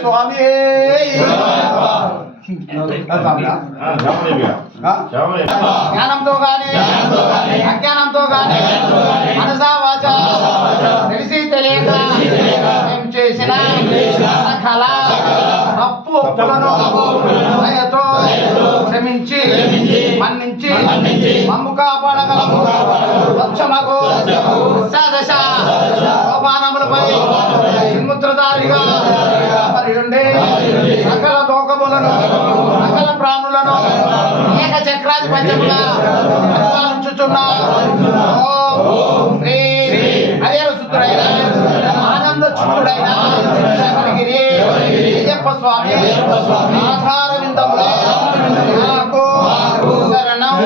స్వామి జ్ఞానంతో గాని అజ్ఞానంతో గాని మనసా వాచ తెలిసి తెలియక ఏం చేసిన సకల తప్పు ఒప్పులను దయతో క్షమించి మన్నించి మమ్ము కాపాడగలము స్వచ్ఛమగు దశ సోపానములపై చిన్ముద్రధారిగా మరి ఉండే సకల దోకములను సకల ప్రాణులను ఏక చక్రాది పంచముగా పరిపాలించుచున్న శ్రీ హరిహర సుతుడైన ఆనంద చిత్తుడైన శబరిగిరి అయ్యప్ప స్వామి ఆధార విందములే నాకు శరణం